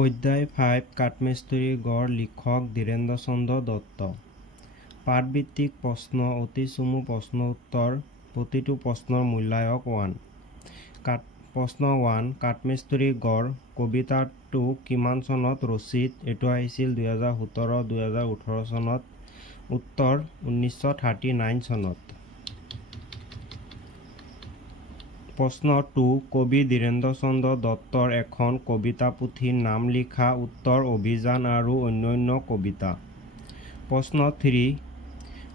অধ্যায় 5 কাঠমিস্ত্ৰীৰ গড় লিখক ধীৰেন্দ্ৰ চন্দ্ৰ দত্ত। পাঠভিত্তিক প্ৰশ্ন অতি চমু প্ৰশ্ন উত্তৰ প্ৰতিটো প্ৰশ্নৰ মূল্যায়ক 1। প্ৰশ্ন 1 কাঠমিস্ত্ৰীৰ গড় কবিতাটো কিমান চনত ৰচিত? এইটো আহিছিল 2017-2018 চনত। উত্তৰ 1939 চনত। প্ৰশ্ন 2 কবি ধীৰেন্দ্ৰ চন্দ্ৰ দত্তৰ এখন কবিতা পুথিৰ নাম লিখা। উত্তৰ অভিযান আৰু অন্যান্য কবিতা। প্ৰশ্ন 3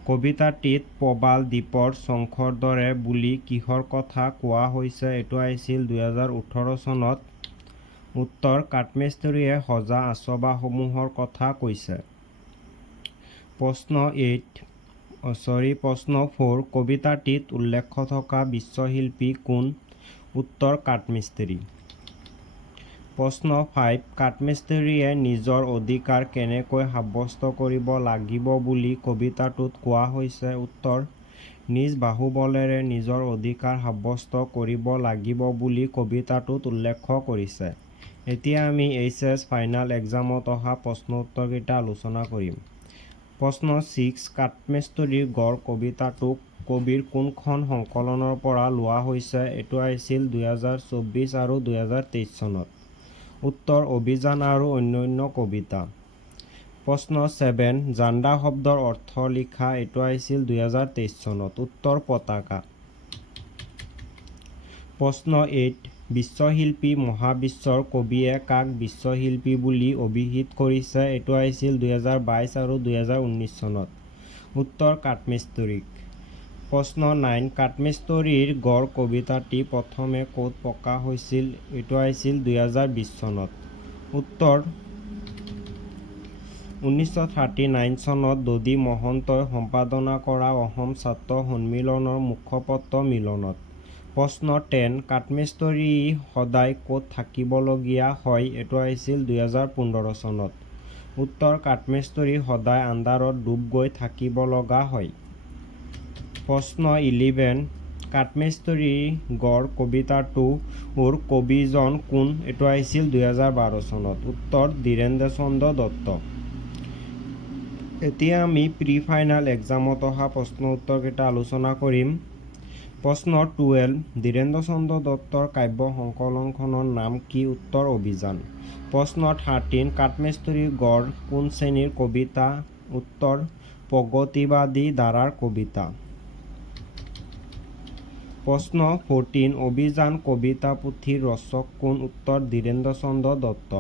কবিতাটিত প্ৰবাল দ্বীপৰ শংখৰ দৰে বুলি কিহৰ কথা কোৱা হৈছে? এইটো আহিছিল 2018 চনত। উত্তৰ কাঠমিস্ত্ৰীয়ে সজা আচবাবসমূহৰ কথা কৈছে। প্ৰশ্ন 4 কবিতাটিত উল্লেখ থকা বিশ্বশিল্পী কোন? উত্তৰ কাঠমিস্ত্ৰী। প্ৰশ্ন 5 কাঠমিস্ত্ৰীয়ে নিজৰ অধিকাৰ কেনেকৈ সাব্যস্ত কৰিব লাগিব বুলি কবিতাটোত কোৱা হৈছে? উত্তৰ নিজ বাহুবলেৰে নিজৰ অধিকাৰ সাব্যস্ত কৰিব লাগিব বুলি কবিতাটোত উল্লেখ কৰিছে। এতিয়া আমি এইচএছ ফাইনেল এক্সামত অহা প্ৰশ্ন উত্তৰকেইটা আলোচনা কৰিম। প্ৰশ্ন 6 কাঠমিস্ত্ৰীৰ গড় কবিতাটো কবিৰ কোনখন সংকলনৰ পৰা লোৱা হৈছে? এইটো আহিছিল 2024 আৰু 2023 চনত। উত্তৰ অভিযান আৰু অন্যান্য কবিতা। প্ৰশ্ন 7 জাণ্ডা শব্দৰ অৰ্থ লিখা। এইটো আহিছিল 2023 চনত। উত্তৰ পতাকা। প্ৰশ্ন 8 বিশ্বশিল্পী মহাবিশ্বৰ কবিয়ে কাক বিশ্বশিল্পী বুলি অভিহিত কৰিছে? এইটো আহিছিল 2022 আৰু 2019 চনত। উত্তৰ কাঠমিস্ত্ৰীক। প্ৰশ্ন 9 কাঠমিস্ত্ৰীৰ গড় কবিতাটি প্ৰথমে ক'ত প্ৰকাশ হৈছিল? এইটো আহিছিল 2020 চনত। উত্তৰ 1939 চনত দধি মহন্তই সম্পাদনা কৰা অসম ছাত্ৰ সন্মিলনৰ মুখপত্ৰ মিলনত। প্ৰশ্ন 10 কাঠমিস্ত্ৰী সদায় ক'ত থাকিবলগীয়া হয়? এইটো আহিছিল 2015 চনত। উত্তৰ কাঠমিস্ত্ৰী সদায় আন্ধাৰত ডুব গৈ থাকিব লগা হয়। প্ৰশ্ন 11 কাঠমিস্ত্ৰীৰ গড় কবিতাটোৰ কবিজন কোন? এইটো আহিছিল 2012 চনত। উত্তৰ ধীৰেন্দ্ৰ চন্দ্ৰ দত্ত। এতিয়া আমি প্ৰি ফাইনেল এক্সামত অহা প্ৰশ্ন উত্তৰকেইটা আলোচনা কৰিম। প্ৰশ্ন 12 ধীৰেন্দ্ৰ চন্দ্ৰ দত্তৰ কাব্য সংকলনখনৰ নাম কি? উত্তৰ অভিযান। প্ৰশ্ন 13 কাঠমিস্ত্ৰীৰ গড় কোন শ্ৰেণীৰ কবিতা? উত্তৰ প্ৰগতিবাদী ধাৰাৰ কবিতা। প্ৰশ্ন 14 অভিযান কবিতা পুথিৰ ৰচক কোন? উত্তৰ ধীৰেন্দ্ৰ চন্দ্ৰ দত্ত।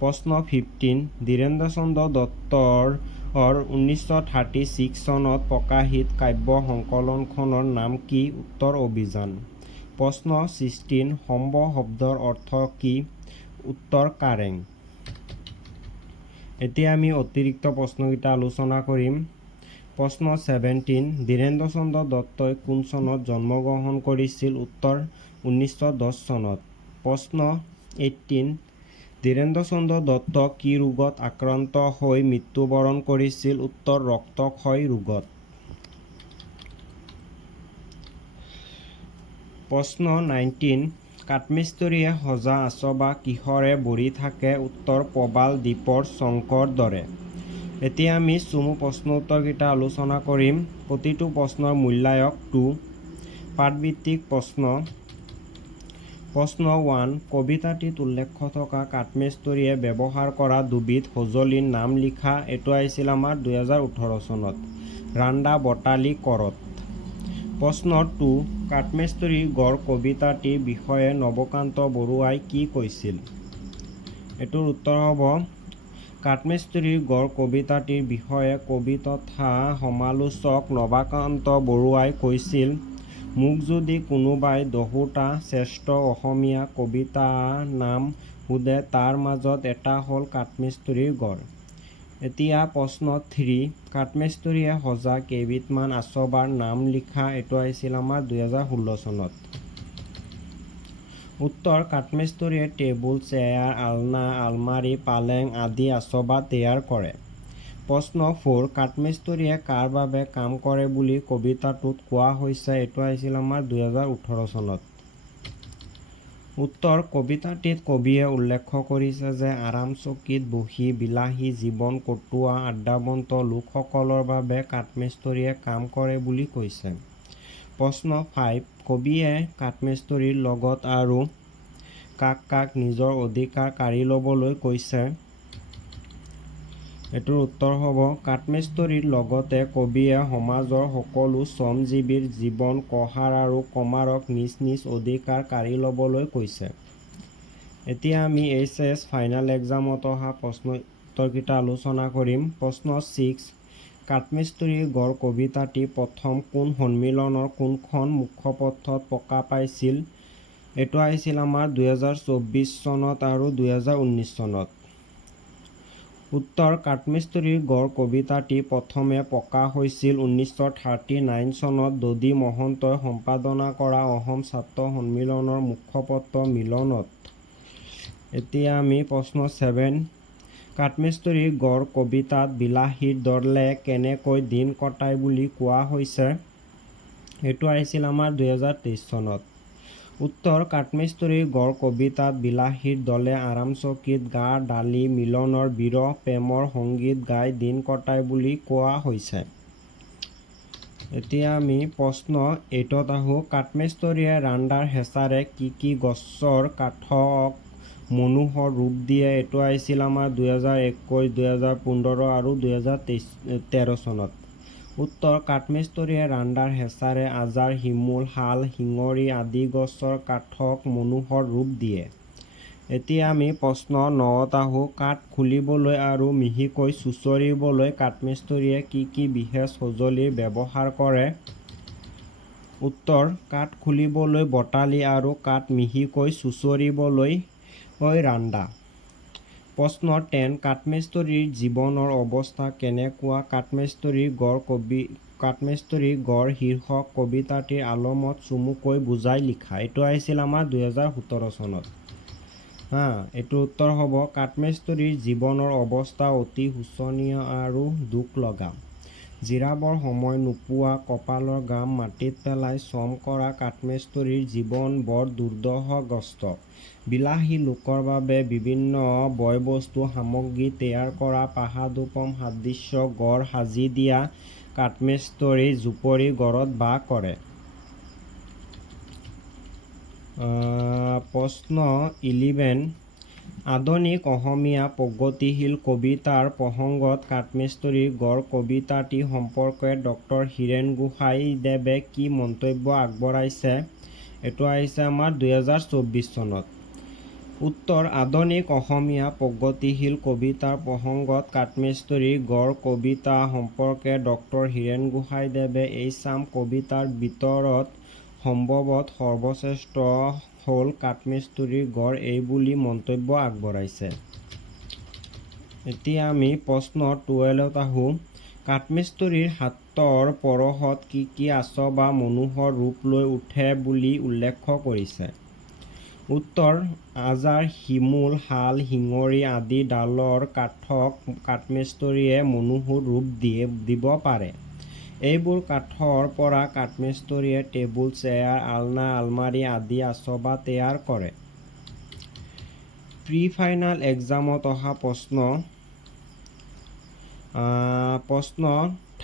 প্ৰশ্ন 15 ধীৰেন্দ্ৰ চন্দ্ৰ দত্তৰ 1936 চনত প্ৰকাশিত কাব্য সংকলনখনৰ নাম কি? উত্তৰ অভিযান। প্ৰশ্ন 16 সম্ব শব্দৰ অৰ্থ কি? উত্তৰ কাৰেং। এতিয়া আমি অতিৰিক্ত প্ৰশ্নকেইটা আলোচনা কৰিম। প্ৰশ্ন 17 ধীৰেন্দ্ৰ চন্দ্ৰ দত্তই কোন চনত জন্মগ্ৰহণ কৰিছিল? উত্তৰ 1910 চনত। প্ৰশ্ন 18 ধীৰেন্দ্ৰ চন্দ্ৰ দত্ত কি ৰোগত আক্ৰান্ত হৈ মৃত্যুবৰণ কৰিছিল? উত্তৰ ৰক্তক্ষয় ৰোগত। প্ৰশ্ন 19 কাঠমিস্ত্ৰীয়ে সজা আচবাব কিহৰে ভৰি থাকে? উত্তৰ প্ৰবাল দ্বীপৰ শংখৰ দৰে। এতিয়া আমি চমু প্ৰশ্ন উত্তৰকেইটা আলোচনা কৰিম। প্ৰতিটো প্ৰশ্নৰ মূল্যায়ক 2। পাঠভিত্তিক প্ৰশ্ন। প্ৰশ্ন 1 কবিতাটিত উল্লেখ থকা কাঠমিস্ত্ৰীয়ে ব্যৱহাৰ কৰা দুবিধ সঁজুলিৰ নাম লিখা। এইটো আহিছিল আমাৰ 2018 চনত। ৰান্দা বটালি কৰত। প্ৰশ্ন 2 কাঠমিস্ত্ৰীৰ গড় কবিতাটিৰ বিষয়ে নৱকান্ত বৰুৱাই কি কৈছিল? এইটোৰ উত্তৰ হ'ব কাঠমিস্ত্ৰীৰ গড় কবিতাটিৰ বিষয়ে কবি তথা সমালোচক নৱকান্ত বৰুৱাই কৈছিল মোক যদি কোনোবাই 10টা শ্ৰেষ্ঠ অসমীয়া কবিতাৰ নাম সোধে তাৰ মাজত এটা হ'ল কাঠমিস্ত্ৰীৰ গড়। এতিয়া প্ৰশ্ন 3 কাঠমিস্ত্ৰীয়ে সজা কেইবিধমান আচবাবৰ নাম লিখা। এইটো আহিছিল আমাৰ 2016 চনত। উত্তৰ কাঠমিস্ত্ৰীয়ে টেবুল চেয়াৰ আলনা আলমাৰী পালেং আদি আচবাব তৈয়াৰ কৰে। প্ৰশ্ন 4 কাঠমিস্ত্ৰীয়ে কাৰ বাবে কাম কৰে বুলি কবিতাটোত কোৱা হৈছে? এইটো আহিছিল আমাৰ 2018 চনত। উত্তৰ কবিতাটিত কবিয়ে উল্লেখ কৰিছে যে আৰাম চকীত বহি বিলাসী জীৱন কটোৱা আড্ডাবন্ত লোকসকলৰ বাবে কাঠমিস্ত্ৰীয়ে কাম কৰে বুলি কৈছে। প্ৰশ্ন 5 কবিয়ে কাঠমিস্ত্ৰীৰ লগত আৰু কাক কাক নিজৰ অধিকাৰ কাঢ়ি ল'বলৈ কৈছে? এইটোৰ উত্তৰ হ'ব কাঠমিস্ত্ৰীৰ লগতে কবিয়ে সমাজৰ সকলো শ্ৰমজীৱীৰ জীৱন কহাৰ আৰু কমাৰক নিজ নিজ অধিকাৰ কাঢ়ি ল'বলৈ কৈছে। এতিয়া আমি HS ফাইনেল এক্সামত অহা প্ৰশ্ন উত্তৰকেইটা আলোচনা কৰিম। প্ৰশ্ন 6 কাঠমিস্ত্ৰীৰ গড় কবিতাটি প্ৰথম কোন সন্মিলনৰ কোনখন মুখপত্ৰত প্ৰকাশ পাইছিল? এইটো আহিছিল আমাৰ 2024 চনত আৰু 2019 চনত। উত্তৰ কাঠমিস্ত্ৰীৰ গড় কবিতাটি প্ৰথমে প্ৰকাশ হৈছিল 1939 চনত দধি মহন্তই সম্পাদনা কৰা অসম ছাত্ৰ সন্মিলনৰ মুখপত্ৰ মিলনত। এতিয়া আমি প্ৰশ্ন 7 কাঠমিস্ত্ৰীৰ গড় কবিতাত বিলাসীৰ দলে কেনেকৈ দিন কটায় বুলি কোৱা হৈছে? এইটো আহিছিল আমাৰ 2023 চনত। উত্তৰ কাঠমিস্ত্ৰীৰ গড় কবিতাত বিলাসীৰ দলে আৰাম চকীত গা ডালি মিলনৰ বিৰহ প্ৰেমৰ সংগীত গাই দিন কটায় বুলি কোৱা হৈছে। এতিয়া আমি প্ৰশ্ন 8ত আহোঁ। কাঠমিস্ত্ৰীয়ে ৰাণ্ডাৰ হেঁচাৰে কি গছৰ কাঠক মনোহৰ ৰূপ দিয়ে? এইটো আহিছিল আমাৰ 2021, 2015 আৰু 2013 চনত। উত্তৰ কাঠমিস্ত্ৰীয়ে ৰাণ্ডাৰ হেঁচাৰে আজাৰ শিমুল শাল শিঙৰি আদি গছৰ কাঠক মনোহৰ ৰূপ দিয়ে। এতিয়া আমি প্ৰশ্ন 9ত আহোঁ। কাঠ খুলিবলৈ আৰু মিহিকৈ চুঁচৰিবলৈ কাঠমিস্ত্ৰীয়ে কি বিশেষ সঁজুলিৰ ব্যৱহাৰ কৰে? উত্তৰ কাঠ খুলিবলৈ বটালি আৰু কাঠ মিহিকৈ চুঁচৰিবলৈ ৰাণ্ডা। প্ৰশ্ন 10 কাঠমিস্ত্ৰীৰ জীৱনৰ অৱস্থা কেনেকুৱা? কাঠমিস্ত্ৰীৰ গড় শীৰ্ষক কবিতাটিৰ আলমত চমুকৈ বুজাই লিখা। এইটো আহিছিল আমাৰ 2017 চনত। এইটোৰ উত্তৰ হ'ব কাঠমিস্ত্ৰীৰ জীৱনৰ অৱস্থা অতি শোচনীয় আৰু দুখ লগা। জিৰাবৰ সময় নোপোৱা কঁপালৰ ঘাম মাটিত পেলাই শ্ৰম কৰা কাঠমিস্ত্ৰীৰ জীৱন বৰ দুৰ্দশাগ্ৰস্ত। বিলাসী লোকৰ বাবে বিভিন্ন বয়বস্তু সামগ্ৰী তৈয়াৰ কৰা পাহাদুপম সাদৃশ্য গড় সাজি দিয়া কাঠমিস্ত্ৰী জুপুৰি ঘৰত বাস কৰে। প্ৰশ্ন 11 আধুনিক অসমীয়া প্ৰগতিশীল কবিতাৰ প্ৰসংগত কাঠমিস্ত্ৰীৰ গড় কবিতাটি সম্পৰ্কে ড হীৰেন গোহাঞিদেৱে কি মন্তব্য আগবঢ়াইছে? এইটো আহিছে আমাৰ 2024 চনত। উত্তৰ আধুনিক অসমীয়া প্ৰগতিশীল কবিতাৰ প্ৰসংগত কাঠমিস্ত্ৰীৰ গড় কবিতা সম্পৰ্কে ড হীৰেন গোহাঞিদেৱে এই চাম কবিতাৰ ভিতৰত সম্ভৱতঃ সৰ্বশ্ৰেষ্ঠ হ'ল কাঠমিস্ত্ৰীৰ গড় এইবুলি মন্তব্য আগবঢ়াইছে। এতিয়া আমি প্ৰশ্ন 12ত আহোঁ। কাঠমিস্ত্ৰীৰ হাতৰ পৰশত কি আচবা মনোহৰ ৰূপ লৈ উঠে বুলি উল্লেখ কৰিছে? উত্তৰ আজাৰ শিমুল শাল শিঙৰি আদি ডালৰ কাঠক কাঠমিস্ত্ৰীয়ে মনোহৰ ৰূপ দিব পাৰে। এইবোৰ কাঠৰ পৰা কাঠমিস্ত্ৰীয়ে টেবুল চেয়াৰ আলনা আলমাৰি আদি আচবাব তৈয়াৰ কৰে। প্ৰি ফাইনেল এক্সামত অহা প্ৰশ্ন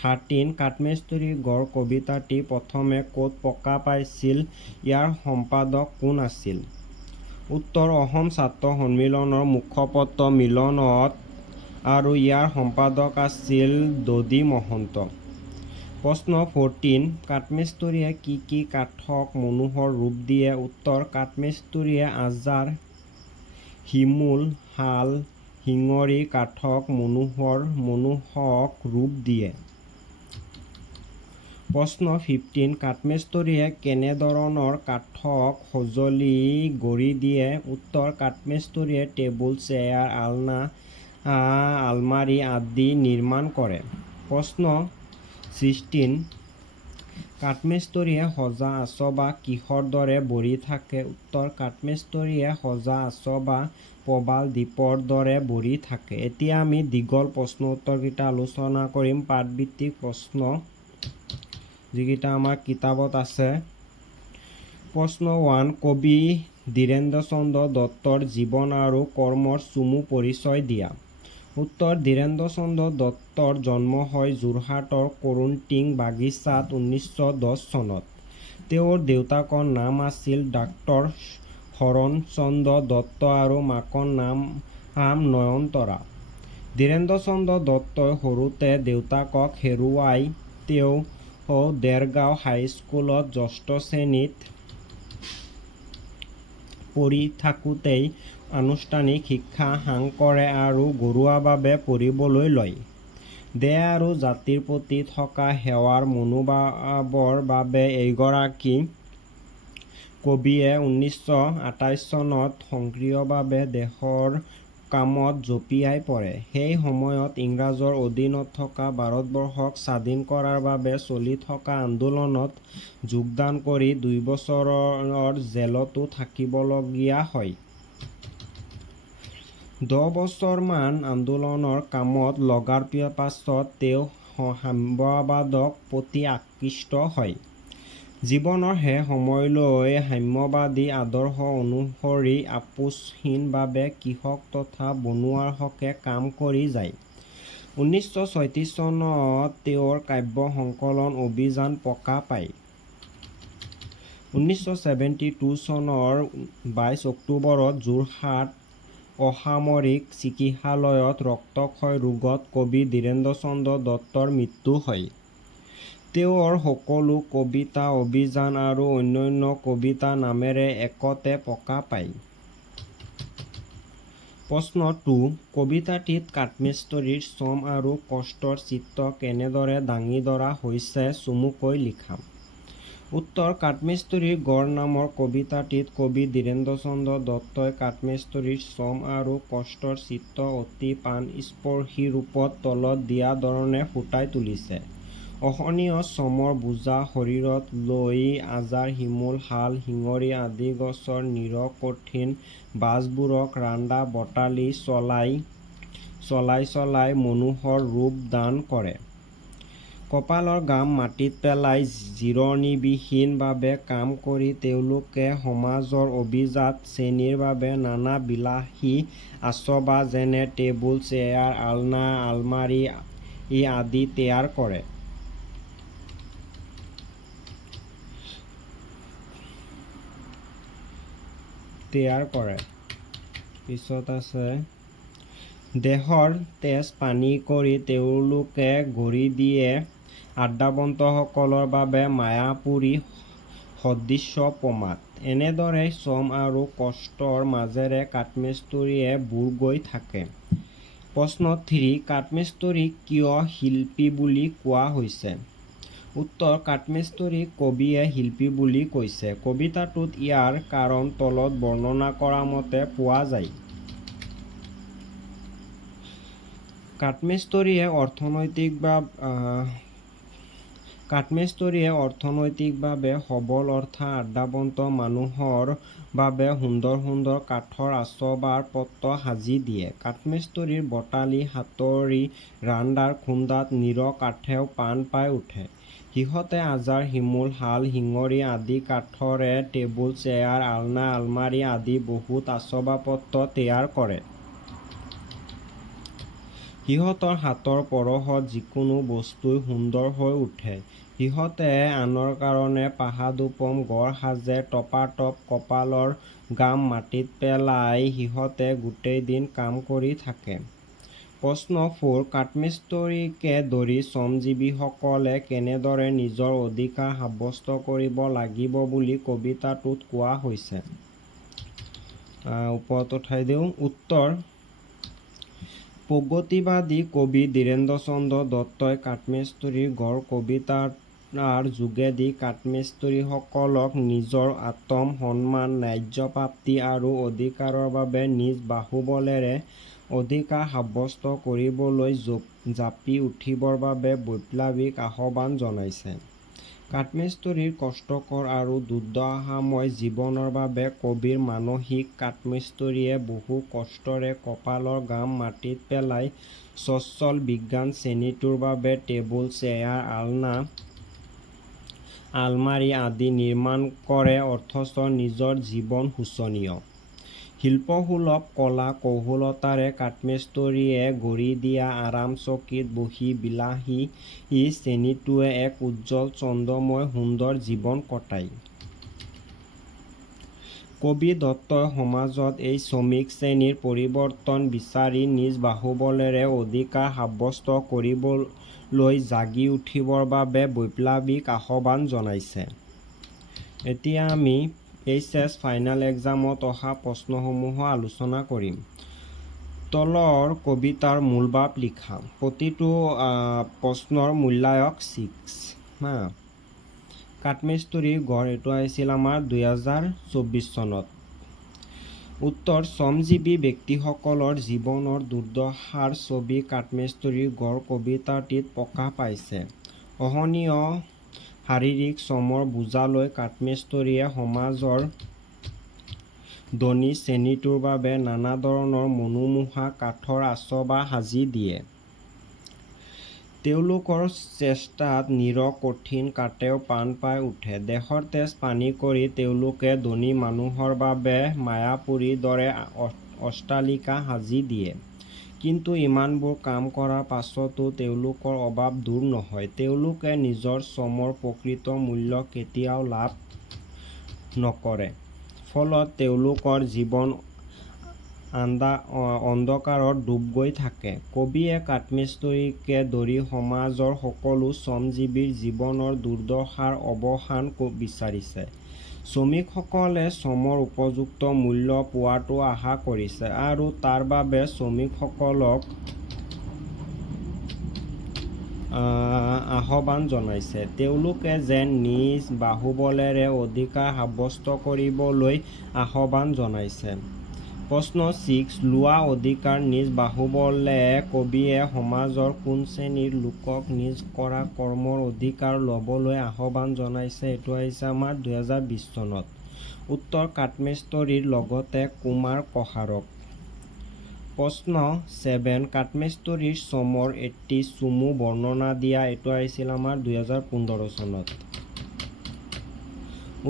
13 কাঠমিস্ত্ৰীৰ গড় কবিতাটি প্ৰথমে ক'ত প্ৰকাশ পাইছিল? ইয়াৰ সম্পাদক কোন আছিল? উত্তৰ অসম ছাত্ৰ সন্মিলনৰ মুখপত্ৰ মিলনত আৰু ইয়াৰ সম্পাদক আছিল দধি মহন্ত। প্ৰশ্ন 14 কাঠমিস্ত্ৰীয়ে কি কাঠক মনোহৰ ৰূপ দিয়ে? উত্তৰ কাঠমিস্ত্ৰীয়ে আজাৰ শিমুল শাল শিঙৰি কাঠক মনোহক ৰূপ দিয়ে। প্ৰশ্ন 15 কাঠমিস্ত্ৰীয়ে কেনেধৰণৰ কাঠক সঁজুলি গঢ়ি দিয়ে? উত্তৰ কাঠমিস্ত্ৰীয়ে টেবুল চেয়াৰ আলনা আলমাৰি আদি নিৰ্মাণ কৰে। প্ৰশ্ন 16 কাঠমিস্ত্ৰীয়ে সজা আচবাব কিহৰ দৰে ভৰি থাকে? উত্তৰ কাঠমিস্ত্ৰীয়ে সজা আচবাব প্ৰবাল দ্বীপৰ দৰে ভৰি থাকে। এতিয়া আমি দীঘল প্ৰশ্ন উত্তৰকেইটা আলোচনা কৰিম। পাঠভিত্তিক প্ৰশ্ন যিকেইটা আমাৰ কিতাপত আছে। প্ৰশ্ন 1 কবি ধীৰেন্দ্ৰ চন্দ্ৰ দত্তৰ জীৱন আৰু কৰ্মৰ চমু পৰিচয় দিয়া। উত্তৰ: ধীৰেন্দ্ৰ চন্দ্ৰ দত্তৰ জন্ম হয় যোৰহাটৰ কৰুণটিং বাগিচাত 1910 চনত। তেওঁৰ দেউতাকৰ নাম আছিল ডাক্তৰ শৰণ চন্দ্ৰ দত্ত আৰু মাকৰ নাম নয়নতৰা। ধীৰেন্দ্ৰ চন্দ্ৰ দত্তই সৰুতে দেউতাকক হেৰুৱাই তেওঁ দেৰগাঁও হাইস্কুলত ষষ্ঠ শ্ৰেণীত পঢ়ি থাকোঁতেই আনুষ্ঠানিক শিক্ষা সাং কৰে আৰু ঘৰুৱাভাৱে পঢ়িবলৈ লয়। দেশ আৰু জাতিৰ প্ৰতি থকা সেৱাৰ মনোভাৱৰ বাবে এইগৰাকী কবিয়ে 1928 চনত সক্ৰিয়ভাৱে দেশৰ কামত জঁপিয়াই পৰে। সেই সময়ত ইংৰাজৰ অধীনত থকা ভাৰতবৰ্ষক স্বাধীন কৰাৰ বাবে চলি থকা আন্দোলনত যোগদান কৰি 2 বছৰৰ জেলতো থাকিবলগীয়া হয়। 10 বছৰমান আন্দোলনৰ কামত লগাৰ পাছত তেওঁ সাম্যবাদৰ প্ৰতি আকৃষ্ট হয়। জীৱনৰ শেষ সময়লৈ সাম্যবাদী আদৰ্শ অনুসৰি আপোচহীনভাৱে কৃষক তথা বনুৱাৰ হকে কাম কৰি যায়। 1936 চনত তেওঁৰ কাব্য সংকলন অভিযান প্ৰকাশ পায়। 1972 চনৰ 22 অক্টোবৰত যোৰহাট অসামৰিক চিকিৎসালয়ত ৰক্তক্ষয় ৰোগত কবি ধীৰেন্দ্ৰ চন্দ্ৰ দত্তৰ মৃত্যু হয়। তেওঁৰ সকলো কবিতা অভিযান আৰু অন্যান্য কবিতা নামেৰে একতে প্ৰকাশ পায়। প্ৰশ্ন 2: কবিতাটিত কাঠমিস্ত্ৰীৰ শ্ৰম আৰু কষ্টৰ চিত্ৰ কেনেদৰে দাঙি ধৰা হৈছে চমুকৈ লিখা। উত্তৰ: কাঠমিস্ত্ৰীৰ ঘৰ নামৰ কবিতাটিত কবি ধীৰেন্দ্ৰ চন্দ্ৰ দত্তই কাঠমিস্ত্ৰীৰ শ্ৰম আৰু কষ্টৰ চিত্ৰ অতি প্ৰাণস্পৰ্শী ৰূপত তলত দিয়া ধৰণে ফুটাই তুলিছে। অসহনীয় শ্ৰমৰ বোজা শৰীৰত লৈ আজাৰ শিমুল শাল শিঙৰি আদি গছৰ নিৰকঠিন বাজবোৰক ৰান্দা বটালি চলাই মনোহৰ ৰূপ দান কৰে। কঁপালৰ ঘাম মাটিত পেলাই জিৰণিবিহীনভাৱে কাম কৰি তেওঁলোকে সমাজৰ অভিজাত শ্ৰেণীৰ বাবে নানা বিলাসী আচবাব যেনে টেবুল চেয়াৰ আলনা আলমাৰী আদি তৈয়াৰ কৰে। দেহৰ তেজ পানী কৰি তেওঁলোকে গঢ়ি দিয়ে আড্ডাবন্তসকলৰ বাবে মায়াপুৰী সদৃশ প্ৰমাদ। এনেদৰে শ্ৰম আৰু কষ্টৰ মাজেৰে কাঠমিস্ত্ৰীয়ে বুৰ গৈ থাকে। প্ৰশ্ন 3: কাঠমিস্ত্ৰীক কিয় শিল্পী বুলি কোৱা হৈছে? উত্তৰ: কাঠমিস্ত্ৰীক কবিয়ে শিল্পী বুলি কৈছে। কবিতাটোত ইয়াৰ কাৰণ তলত বৰ্ণনা কৰা মতে পোৱা যায়। কাঠমিস্ত্ৰীয়ে অৰ্থনৈতিকভাৱে সবল অৰ্থাৎ আড্ডাবন্ত মানুহৰ বাবে সুন্দৰ সুন্দৰ কাঠৰ আচবাব পত্ৰ সাজি দিয়ে। কাঠমিস্ত্ৰীৰ বটালি হাতুৰী ৰান্দাৰ খুন্দাত নিৰখ কাঠেও প্ৰাণ পাই উঠে। সিহঁতে আজাৰ শিমুল শাল শিঙৰি আদি কাঠৰে টেবুল চেয়াৰ আলনা আলমাৰী আদি বহুত আচবাবপত্ৰ তৈয়াৰ কৰে। সিহঁতৰ হাতৰ পৰশত যিকোনো বস্তুই সুন্দৰ হৈ উঠে। সিহঁতে আনৰ কাৰণে প্ৰাসাদোপম ঘৰ সাজে। টপাটপ কঁপালৰ ঘাম মাটিত পেলাই সিহঁতে গোটেই দিন কাম কৰি থাকে। প্ৰশ্ন 4: কাঠমিস্ত্ৰীকে ধৰি শ্ৰমজীৱীসকলে কেনেদৰে নিজৰ অধিকাৰ সাব্যস্ত কৰিব লাগিব বুলি কবিতাটোত কোৱা হৈছে? উত্তৰ: প্ৰগতিবাদী কবি ধীৰেন্দ্ৰ চন্দ্ৰ দত্তই কাঠমিস্ত্ৰীৰ ঘৰ কবিতাৰ যোগেদি কাঠমিস্ত্ৰীসকলক নিজৰ আত্মসন্মান ন্যায্য প্ৰাপ্তি আৰু অধিকাৰৰ বাবে নিজ বাহুবলেৰে অধিকাৰ সাব্যস্ত কৰিবলৈ জাপি উঠিবৰ বাবে বৈপ্লৱিক আহ্বান জনাইছে। কাঠমিস্ত্ৰীৰ কষ্টকৰ আৰু দুৰ্দশাময় জীৱনৰ বাবে কবিৰ মানসিক কাঠমিস্ত্ৰীয়ে বহু কষ্টৰে কঁপালৰ ঘাম মাটিত পেলাই স্বচ্ছল বিজ্ঞান শ্ৰেণীটোৰ বাবে টেবুল চেয়াৰ আলনা আলমাৰি আদি নিৰ্মাণ কৰে অথচ নিজৰ জীৱন শোচনীয়। শিল্পসুলভ কলা কৌশলতাৰে কাঠমিস্ত্ৰীয়ে গঢ়ি দিয়া আৰাম চকীত বহি বিলাসী শ্ৰেণীটোৱে এক উজ্জ্বল ছন্দময় সুন্দৰ জীৱন কটায়। কবি দত্তই সমাজত এই শ্ৰমিক শ্ৰেণীৰ পৰিৱৰ্তন বিচাৰি নিজ বাহুবলেৰে অধিকাৰ সাব্যস্ত কৰিবলৈ জাগি উঠিবৰ বাবে বৈপ্লৱিক আহ্বান জনাইছে। এতিয়া আমি এইচএছ ফাইনেল এক্সামত অহা প্ৰশ্নসমূহ আলোচনা কৰিম। তলৰ কবিতাৰ মূলভাৱ লিখা। প্ৰতিটো প্ৰশ্নৰ মূল্যায়ক 6। কাঠমিস্ত্ৰীৰ গড় এইটো আহিছিল আমাৰ 2024 চনত। উত্তৰ শ্ৰমজীৱী ব্যক্তিসকলৰ জীৱনৰ দুৰ্দশাৰ ছবি কাঠমিস্ত্ৰীৰ গড় কবিতাটিত প্ৰকাশ পাইছে। অসহনীয় শাৰীৰিক শ্ৰমৰ বোজালৈ কাঠমিস্ত্ৰীয়ে সমাজৰ ধনী শ্ৰেণীটোৰ বাবে নানা ধৰণৰ মনোমোহা কাঠৰ আচবাব সাজি দিয়ে। তেওঁলোকৰ চেষ্টাত নিৰহ কঠিন কাঠেও প্ৰাণ পাই উঠে। দেশৰ তেজ পানী কৰি তেওঁলোকে ধনী মানুহৰ বাবে মায়াপুৰীৰ দৰে অট্টালিকা সাজি দিয়ে। কিন্তু ইমানবোৰ কাম কৰাৰ পাছতো তেওঁলোকৰ অভাৱ দূৰ নহয়। তেওঁলোকে নিজৰ শ্ৰমৰ প্ৰকৃত মূল্য কেতিয়াও লাভ নকৰে। ফলত তেওঁলোকৰ জীৱন অন্ধকাৰত ডুব গৈ থাকে। কবিয়ে কাঠমিস্ত্ৰীকে ধৰি সমাজৰ সকলো শ্ৰমজীৱীৰ জীৱনৰ দুৰ্দশাৰ অৱসান বিচাৰিছে। শ্ৰমিকসকলে শ্ৰমৰ উপযুক্ত মূল্য পোৱাটো আশা কৰিছে আৰু তাৰ বাবে শ্ৰমিকসকলক আহ্বান জনাইছে। তেওঁলোকে যেন নিজ বাহুবলেৰে অধিকাৰ সাব্যস্ত কৰিবলৈ আহ্বান জনাইছে। প্ৰশ্ন 6 লোৱা অধিকাৰ নিজ বাহুবলে কবিয়ে সমাজৰ কোন শ্ৰেণীৰ লোকক নিজ কৰা কৰ্মৰ অধিকাৰ ল'বলৈ আহ্বান জনাইছে? এইটো আহিছে আমাৰ 2020 চনত। উত্তৰ কাঠমিস্ত্ৰীৰ লগতে কুমাৰ কসাৰক। প্ৰশ্ন 7 কাঠমিস্ত্ৰীৰ শ্ৰমৰ এটি চমু বৰ্ণনা দিয়া। এইটো আহিছিল আমাৰ 2015 চনত।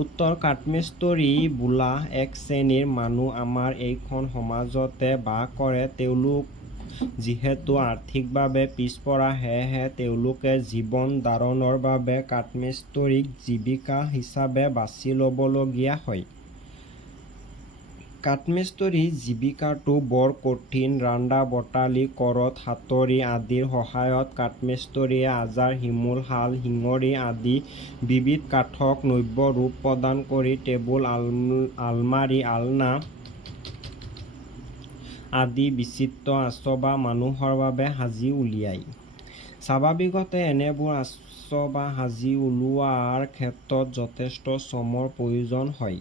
উত্তৰ কাঠমিস্ত্ৰী বোলা এক শ্ৰেণীৰ মানুহ আমাৰ এইখন সমাজতে বাস কৰে। তেওঁলোক যিহেতু আৰ্থিকভাৱে পিছপৰা সেয়েহে তেওঁলোকে জীৱন ধাৰণৰ বাবে কাঠমিস্ত্ৰীক জীৱিকা হিচাপে বাছি ল'বলগীয়া হয়। কাঠমিস্ত্ৰীৰ জীৱিকাটো বৰ কঠিন। ৰান্দা-বটালি, কৰত, হাতুৰী আদিৰ সহায়ত কাঠমিস্ত্ৰীয়ে আজাৰ, শিমুল, শাল, শিঙৰি আদি বিবিধ কাঠক নব্য ৰূপ প্ৰদান কৰি টেবুল, আলমাৰি, আলনা আদি বিচিত্ৰ আচবাব মানুহৰ বাবে সাজি উলিয়ায়। স্বাভাৱিকতে এনেবোৰ আচবাব সাজি উলিওৱাৰ ক্ষেত্ৰত যথেষ্ট শ্ৰমৰ প্ৰয়োজন হয়।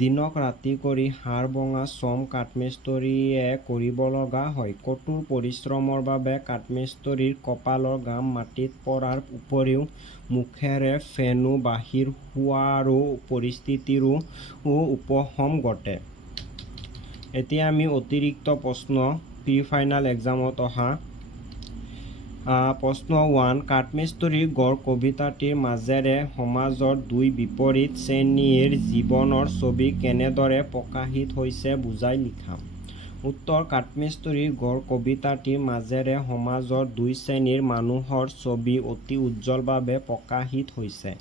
দিনক ৰাতি কৰি হাড় ভঙা শ্ৰম কাঠমিস্ত্ৰীয়ে কৰিব লগা হয়। কঠোৰ পৰিশ্ৰমৰ বাবে কাঠমিস্ত্ৰীৰ কঁপালৰ ঘাম মাটিত পৰাৰ উপৰিও মুখেৰে ফেনু বাহিৰ হোৱাৰো পৰিস্থিতিৰো উপশম ঘটে। এতিয়া আমি অতিৰিক্ত প্ৰশ্ন প্ৰি ফাইনেল এক্সামত অহা প্ৰশ্ন 1 কাঠমিস্ত্ৰীৰ গড় কবিতাটিৰ মাজেৰে সমাজৰ দুই বিপৰীত শ্ৰেণীৰ জীৱনৰ ছবি কেনেদৰে প্ৰকাশিত হৈছে বুজাই লিখা। উত্তৰ কাঠমিস্ত্ৰীৰ গড় কবিতাটিৰ মাজেৰে সমাজৰ দুই শ্ৰেণীৰ মানুহৰ ছবি অতি উজ্জ্বলভাৱে প্ৰকাশিত হৈছে।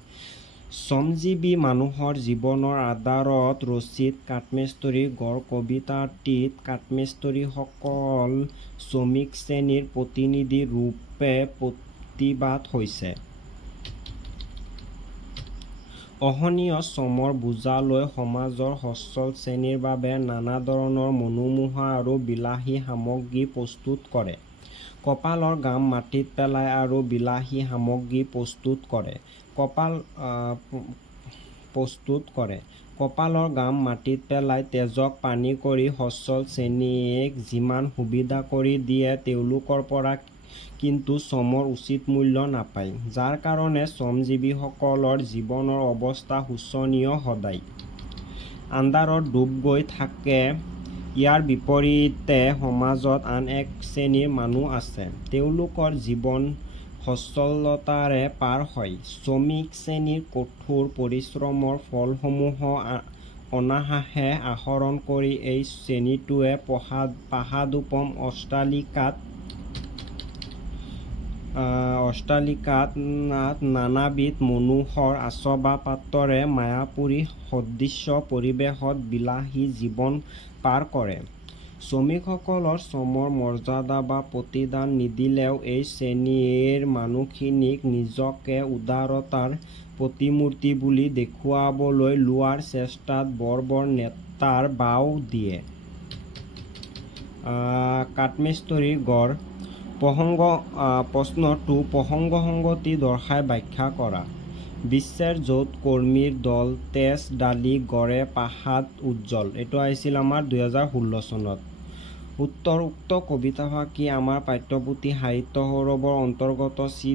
শ্ৰমজীৱী মানুহৰ জীৱনৰ আধাৰত ৰচিত কাঠমিস্ত্ৰীৰ গড় কবিতাটিত কাঠমিস্ত্ৰীসকল শ্ৰমিক শ্ৰেণীৰ প্ৰতিনিধি ৰূপে প্ৰতিভাত হৈছে। অসহনীয় শ্ৰমৰ বোজালৈ সমাজৰ সচ্ছল শ্ৰেণীৰ বাবে নানা ধৰণৰ মনোমোহা আৰু বিলাসী সামগ্ৰী প্ৰস্তুত কৰে। কঁপালৰ ঘাম মাটিত পেলাই আৰু বিলাসী সামগ্ৰী প্ৰস্তুত কৰে। কঁপালৰ ঘাম মাটিত পেলাই তেজক পানী কৰি সচ্ছল শ্ৰেণীক যিমান সুবিধা কৰি দিয়ে তেওঁলোকৰ পৰা কিন্তু শ্ৰমৰ উচিত মূল্য নাপায়। যাৰ কাৰণে শ্ৰমজীৱীসকলৰ জীৱনৰ অৱস্থা শোচনীয় সদায় আন্ধাৰত ডুব গৈ থাকে। ইয়াৰ বিপৰীতে সমাজত আন এক শ্ৰেণীৰ মানুহ আছে। তেওঁলোকৰ জীৱন সচ্ছলতাৰে পাৰ হয়। শ্ৰমিক শ্ৰেণীৰ কঠোৰ পৰিশ্ৰমৰ ফলসমূহ অনায়াসে আহৰণ কৰি এই শ্ৰেণীটোৱে পাহাদুপম অট্টালিকাত নানাবিধ মনোহৰ আচবাব-পাত্ৰৰে মায়াপুৰী সদৃশ পৰিৱেশত বিলাসী জীৱন পাৰ কৰে। শ্ৰমিকসকলৰ শ্ৰমৰ মৰ্যাদা বা প্ৰতিদান নিদিলেও এই শ্ৰেণীৰ মানুহখিনিক নিজকে উদাৰতাৰ প্ৰতিমূৰ্তি বুলি দেখুৱাবলৈ লোৱাৰ চেষ্টাত বৰ্বৰ নেতাৰ বাও দিয়ে। কাঠমিস্ত্ৰীৰ গড় প্ৰশ্নটো প্ৰসংগসংগতি দৰ্শাই ব্যাখ্যা কৰা। বিশ্বেৰ য'ত কৰ্মীৰ দল তেজ ডালি গড়ে পাহাত উজ্জ্বল। এইটো আহিছিল আমাৰ 2016 চনত। উত্তৰ: উক্ত কবিতাফাঁকি আমাৰ পাঠ্যপুথি সাহিত্য সৌৰভৰ অন্তৰ্গত শ্ৰী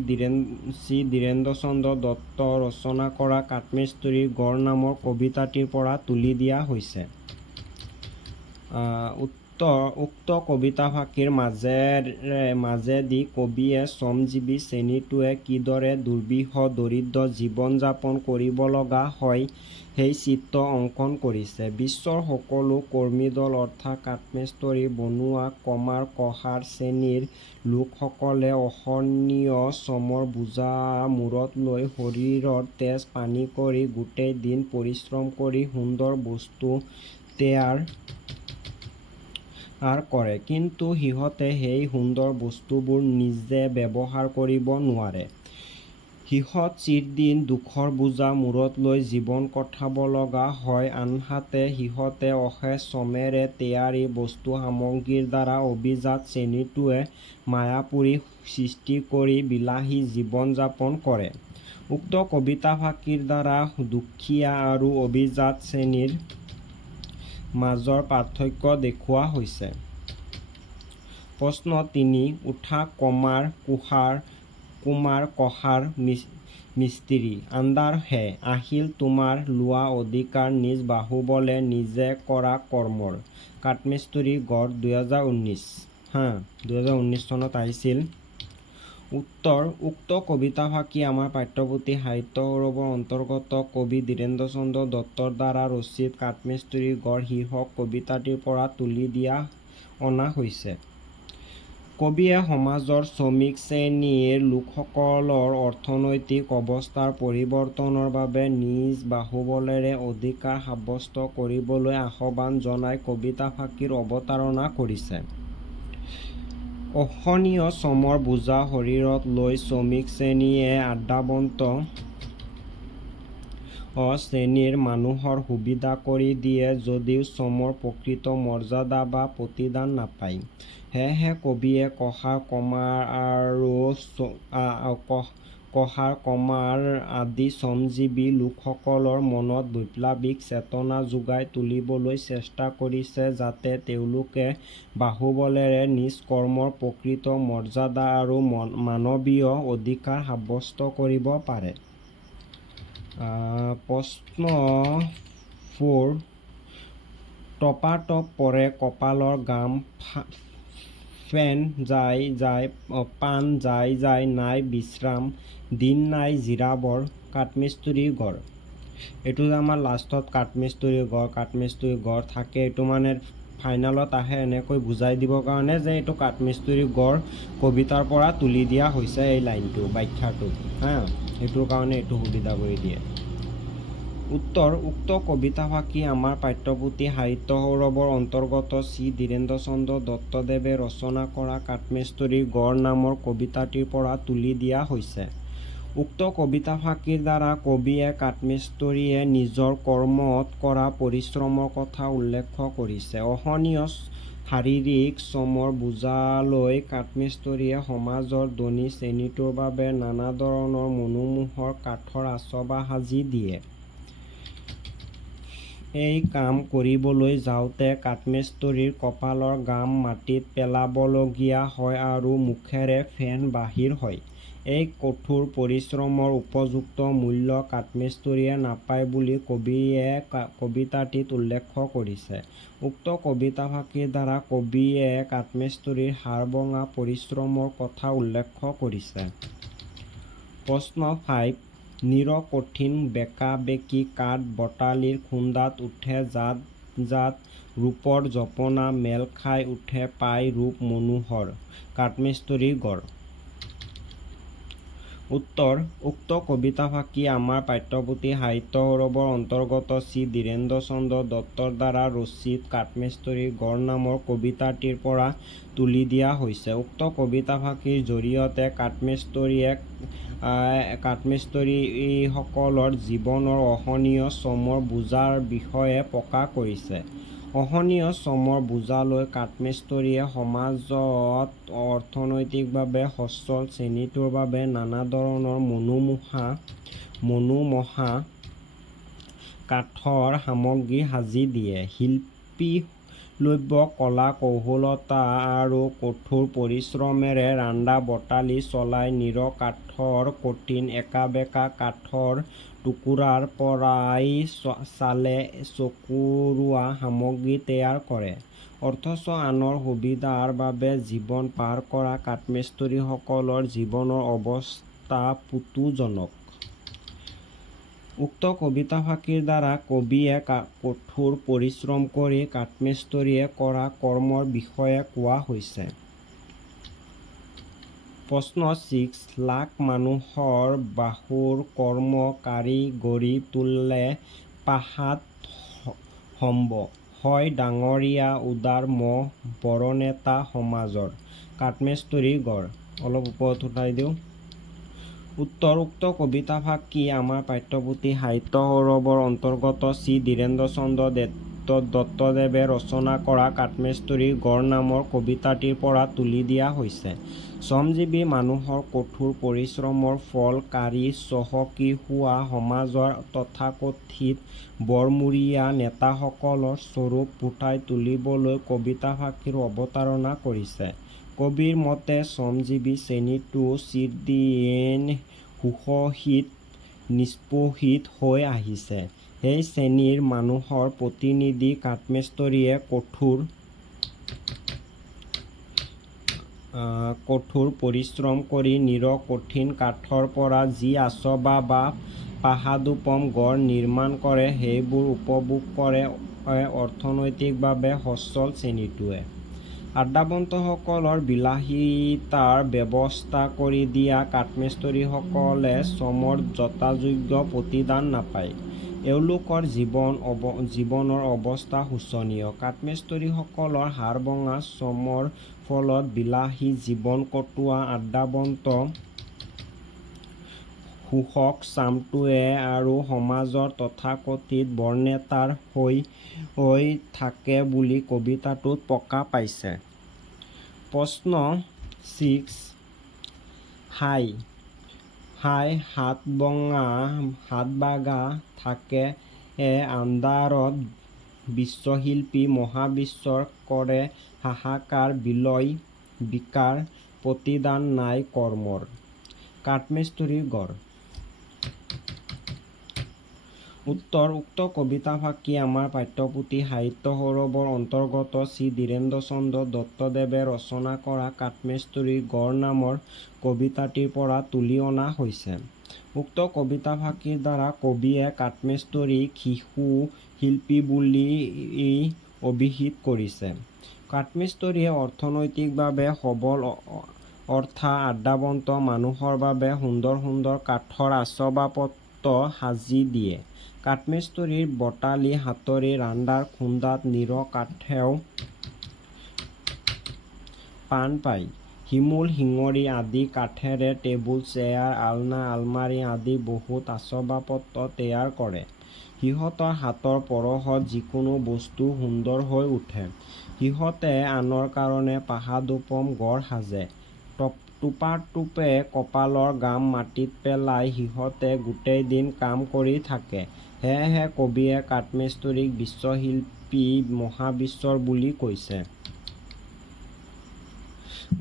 ধীৰেন্দ্ৰচন্দ্ৰ দত্ত ৰচনা কৰা কাঠমিস্ত্ৰীৰ গড় নামৰ কবিতাটিৰ পৰা তুলি দিয়া হৈছে। উক্ত কবিতাফাঁকিৰ মাজেদি কবিয়ে শ্ৰমজীৱী শ্ৰেণীটোৱে কিদৰে দুৰ্বিষহ দৰিদ্ৰ জীৱন-যাপন কৰিব লগা হয় সেই চিত্ৰ অংকন কৰিছে। বিশ্বৰ সকলো কৰ্মীদল অৰ্থাৎ কাঠমিস্ত্ৰী, বনুৱা, কমাৰ, কসাৰ শ্ৰেণীৰ লোকসকলে অসহনীয় শ্ৰমৰ বোজা মূৰত লৈ শৰীৰৰ তেজ পানী কৰি গোটেই দিন পৰিশ্ৰম কৰি সুন্দৰ বস্তু তৈয়াৰ কৰে। কিন্তু সিহঁতে সেই সুন্দৰ বস্তুবোৰ নিজে ব্যৱহাৰ কৰিব নোৱাৰে। সিহঁত চিৰদিন দুখৰ বোজা মূৰত লৈ জীৱন কটাব লগা হয়। আনহাতে সিহঁতে অশেষ শ্ৰমেৰে তৈয়াৰী বস্তু সামগ্ৰীৰ দ্বাৰা অভিজাত শ্ৰেণীটোৱে মায়াপুৰী সৃষ্টি কৰি বিলাসী জীৱন-যাপন কৰে। উক্ত কবিতাফাঁকিৰ দ্বাৰা দুখীয়া আৰু অভিজাত শ্ৰেণীৰ মাজৰ পাৰ্থক্য দেখুওৱা হৈছে। প্ৰশ্ন ৩: উঠা কুমাৰ কসাৰ মিস্ত্ৰী আণ্ডাৰ হে আহিল তোমাৰ লোৱা অধিকাৰ নিজ বাহুবলে নিজে কৰা কৰ্মৰ। কাঠমিস্ত্ৰীৰ গড় 2019 চনত আহিছিল। উত্তৰ: উক্ত কবিতাফাঁকি আমাৰ পাঠ্যপুথি সাহিত্য সৌৰভৰ অন্তৰ্গত কবি ধীৰেন্দ্ৰচন্দ্ৰ দত্তৰ দ্বাৰা ৰচিত কাঠমিস্ত্ৰীৰ গড় শীৰ্ষক কবিতাটিৰ পৰা তুলি অনা হৈছে। কবিয়ে সমাজৰ শ্ৰমিক শ্ৰেণীৰ লোকসকলৰ অৰ্থনৈতিক অৱস্থাৰ পৰিৱৰ্তনৰ বাবে নিজ বাহুবলেৰে অধিকাৰ সাব্যস্ত কৰিবলৈ আহ্বান জনাই কবিতাফাঁকিৰ অৱতাৰণা কৰিছে। অসহনীয় শ্ৰমৰ বোজা শৰীৰত লৈ শ্ৰমিক শ্ৰেণীয়ে আড্ডাবন্ত শ্ৰেণীৰ মানুহৰ সুবিধা কৰি দিয়ে যদিও শ্ৰমৰ প্ৰকৃত মৰ্যাদা বা প্ৰতিদান নাপায়। সেয়েহে কবিয়ে কসাৰ কমাৰ আদি শ্ৰমজীৱী লোকসকলৰ মনত বৈপ্লৱিক চেতনা যোগাই তুলিবলৈ চেষ্টা কৰিছে যাতে তেওঁলোকে বাহুবলেৰে নিজ কৰ্মৰ প্ৰকৃত মৰ্যাদা আৰু মানৱীয় অধিকাৰ সাব্যস্ত কৰিব পাৰে। প্ৰশ্ন ৪: টপাটপ পৰে কপালৰ ঘাম পাণ যায় নাই বিশ্ৰাম দিন নাই জিৰাবৰ। কাঠমিস্ত্ৰীৰ গড় এইটো যে আমাৰ লাষ্টত কাঠমিস্ত্ৰীৰ গড় থাকে, এইটো মানে ফাইনেলত আহে এনেকৈ বুজাই দিবৰ কাৰণে যে এইটো কাঠমিস্ত্ৰীৰ গড় কবিতাৰ পৰা তুলি দিয়া হৈছে। এই লাইনটো ব্যাখ্যাটো সেইটোৰ কাৰণে এইটো সুবিধা কৰি দিয়ে। উত্তৰ: উক্ত কবিতাফাঁকি আমাৰ পাঠ্যপুথি সাহিত্য সৌৰভৰ অন্তৰ্গত শ্ৰী ধীৰেন্দ্ৰচন্দ্ৰ দত্তদেৱে ৰচনা কৰা কাঠমিস্ত্ৰীৰ গড় নামৰ কবিতাটিৰ পৰা তুলি দিয়া হৈছে। উক্ত কবিতাফাঁকিৰ দ্বাৰা কবিয়ে কাঠমিস্ত্ৰীয়ে নিজৰ কৰ্মত কৰা পৰিশ্ৰমৰ কথা উল্লেখ কৰিছে। অসহনীয় শাৰীৰিক শ্ৰমৰ বোজা লৈ কাঠমিস্ত্ৰীয়ে সমাজৰ ধনী শ্ৰেণীটোৰ বাবে নানা ধৰণৰ মনোমোহৰ কাঠৰ আচবাব সাজি দিয়ে। এই কাম কৰিবলৈ যাওঁতে কাঠমিস্ত্ৰীৰ কপালৰ ঘাম মাটিত পেলাবলগীয়া হয় আৰু মুখেৰে ফেন বাহিৰ হয়। এই কঠোৰ পৰিশ্ৰমৰ উপযুক্ত মূল্য কাঠমিস্ত্ৰীয়ে নাপায় বুলি কবিয়ে কবিতাটিত উল্লেখ কৰিছে। উক্ত কবিতাফাঁকিৰ দ্বাৰা কবিয়ে কাঠমিস্ত্ৰীৰ হাড়ভঙা পৰিশ্ৰমৰ কথা উল্লেখ কৰিছে। প্ৰশ্ন 5 নিৰকঠিন বেঁকা-বেঁকি কাঠ বটালিৰ খুন্দাত উঠে জাত জাত ৰূপৰ জপনা মেল খাই উঠে পাই ৰূপ মনোহৰ কাঠমিস্ত্ৰীৰ গড়। উত্তৰ উক্ত কবিতাফাঁকি আমাৰ পাঠ্যপুথি সাহিত্য সৌৰভৰ অন্তৰ্গত শ্ৰী ধীৰেন্দ্ৰ চন্দ্ৰ দত্তৰ দ্বাৰা ৰচিত কাঠমিস্ত্ৰীৰ গড় নামৰ কবিতাটিৰ পৰা তুলি দিয়া হৈছে। উক্ত কবিতাফাঁকিৰ জৰিয়তে কাঠমিস্ত্ৰীসকলৰ জীৱনৰ অসহনীয় শ্ৰমৰ বোজাৰ বিষয়ে প্ৰকাশ কৰিছে। অসহনীয় শ্ৰমৰ বোজালৈ কাঠমিস্ত্ৰীয়ে সমাজত অৰ্থনৈতিকভাৱে সচ্ছল শ্ৰেণীটোৰ বাবে নানা ধৰণৰ মনোমোহা কাঠৰ সামগ্ৰী সাজি দিয়ে। শিল্পীলভ্য কলা কৌশলতা আৰু কঠোৰ পৰিশ্ৰমেৰে ৰান্দা বটালি চলাই নিৰকাঠৰ কঠিন একা-বেঁকা কাঠৰ টুকুৰাৰ পৰাই চালে চকুৰোৱা সামগ্ৰী তৈয়াৰ কৰে। অথচ আনৰ সুবিধাৰ বাবে জীৱন পাৰ কৰা কাঠমিস্ত্ৰীসকলৰ জীৱনৰ অৱস্থা পুতৌজনক। উক্ত কবিতাফাঁকিৰ দ্বাৰা কবিয়ে কঠোৰ পৰিশ্ৰম কৰি কাঠমিস্ত্ৰীয়ে কৰা কৰ্মৰ বিষয়ে কোৱা হৈছে। প্ৰশ্ন 6 লাখ মানুহৰ বাহুৰ কৰ্ম কাৰি গঢ়ি তোলে পাহাত সম্ভ হয় ডাঙৰীয়া উদাৰ মহ বৰনেতা সমাজৰ কাঠমিস্ত্ৰীৰ গড়। অলপ ওপৰত উঠাই দিওঁ। উত্তৰ উক্ত কবিতাফাঁকি আমাৰ পাঠ্যপুথি সাহিত্য সৌৰভৰ অন্তৰ্গত শ্ৰী ধীৰেন্দ্ৰ চন্দ্ৰ দত্তদেৱে ৰচনা কৰা কাঠমিস্ত্ৰীৰ গড় নামৰ কবিতাটিৰ পৰা তুলি দিয়া হৈছে। শ্ৰমজীৱী মানুহৰ কঠোৰ পৰিশ্ৰমৰ ফল কাঢ়ি চহকী হোৱা সমাজৰ তথাকথিত বৰমূৰীয়া নেতাসকলৰ স্বৰূপ ফুটাই তুলিবলৈ কবিতাফাঁকিৰ অৱতাৰণা কৰিছে। কবিৰ মতে শ্ৰমজীৱী শ্ৰেণীটো চিৰদিন শোষিত নিষ্পেষিত হৈ আহিছে। সেই শ্ৰেণীৰ মানুহৰ প্ৰতিনিধি কাঠমিস্ত্ৰীয়ে কঠোৰ পৰিশ্ৰম কৰি নিৰকঠিন কাঠৰ পৰা যি আচবাব বা পাহাদোপম গড় নিৰ্মাণ কৰে সেইবোৰ উপভোগ কৰে অৰ্থনৈতিকভাৱে সচ্ছল শ্ৰেণীটোৱে। আড্ডাবন্তসকলৰ বিলাসিতাৰ ব্যৱস্থা কৰি দিয়া কাঠমিস্ত্ৰীসকলে শ্ৰমৰ যথাযোগ্য প্ৰতিদান নাপায়। এওঁলোকৰ জীৱনৰ অৱস্থা শোচনীয়। কাঠমিস্ত্ৰীসকলৰ হাড়ভঙা শ্ৰমৰ ফলত বিলাসী জীৱন কটোৱা আড্ডাবন্ত শোষক চামটোৱে আৰু সমাজৰ তথাকথিত বৰনেতাৰ হৈ থাকে বুলি কবিতাটোত প্ৰকাশ পাইছে। প্ৰশ্ন 6 হাই হাতভাগা থাকে আন্ধাৰত বিশ্বশিল্পী মহাবিশ্বৰ কৰে হাহাকাৰ বিলয় বিকাৰ প্ৰতিদান নাই কৰ্মৰ কাঠমিস্ত্ৰীৰ গড়। উত্তৰ উক্ত কবিতাফাঁকি আমাৰ পাঠ্যপুথি সাহিত্য সৌৰভৰ অন্তৰ্গত শ্ৰী ধীৰেন্দ্ৰ চন্দ্ৰ দত্তদেৱে ৰচনা কৰা কাঠমিস্ত্ৰীৰ গড় নামৰ কবিতাটিৰ পৰা তুলি অনা হৈছে। উক্ত কবিতাফাঁকিৰ দ্বাৰা কবিয়ে কাঠমিস্ত্ৰীক শিশু শিল্পী বুলি অভিহিত কৰিছে। কাঠমিস্ত্ৰীয়ে অৰ্থনৈতিকভাৱে সবল অৰ্থাৎ আড্ডাবন্ত মানুহৰ বাবে সুন্দৰ সুন্দৰ কাঠৰ আচবাবপত্ৰ সাজি দিয়ে। কাঠমিস্ত্ৰীৰ বটালি হাতৰি ৰান্দাৰ খুন্দাত নিৰকাঠেও প্ৰাণ পায়। শিমুল শিঙৰি আদি কাঠেৰে টেবুল চেয়াৰ আলনা আলমাৰি আদি বহুত আচবাবপত্ৰ তৈয়াৰ কৰে। সিহঁতৰ হাতৰ পৰশত যিকোনো বস্তু সুন্দৰ হৈ উঠে। সিহঁতে আনৰ কাৰণে পাহাদোপম গড় সাজে। টোপাটোপে কঁপালৰ ঘাম মাটিত পেলাই সিহঁতে গোটেই দিন কাম কৰি থাকে। সেয়েহে কবিয়ে কাঠমিস্ত্ৰীক বিশ্বশিল্পী মহাবিশ্বৰ বুলি কৈছে।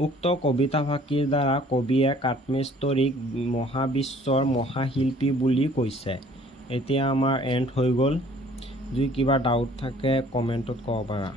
উক্ত কবিতাফাঁকিৰ দ্বাৰা কবিয়ে কাঠমিস্ত্ৰীক মহাবিশ্বৰ মহাশিল্পী বুলি কৈছে। এতিয়া আমাৰ এণ্ড হৈ গ'ল। যদি কিবা ডাউট থাকে কমেণ্টত ক'ব পাৰা।